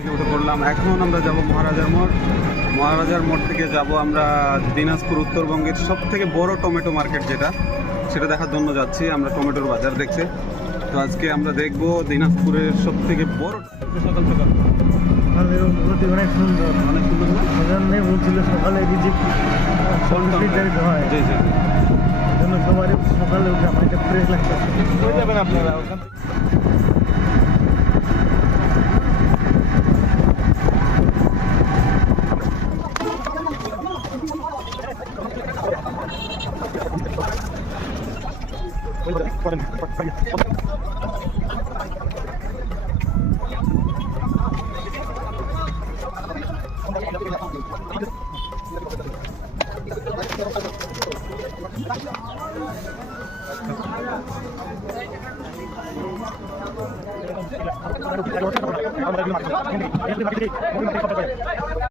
থেকে উঠে পড়লাম। এখন আমরা যাব মহারাজার মোড়। মহারাজার মোড় থেকে যাব আমরা দিনাজপুর, উত্তরবঙ্গের সব থেকে বড় টমেটো মার্কেট যেটা, সেটা দেখার জন্য যাচ্ছি। আমরা টমেটোর বাজার দেখতে। তো আজকে আমরা দেখব দিনাজপুরের সব থেকে বড়। সকাল সকাল সকালের অনুভূতি অনেক সুন্দর, অনেক সুন্দর না? সেজন্যই বলছিল সকালে বিজেপি হয়, জি জি। জন্য সবারই সকালে উঠে আমার এটা ফ্রেশ লাগছে। হয়ে যাবেন আপনারা ওখান থেকে। আমরা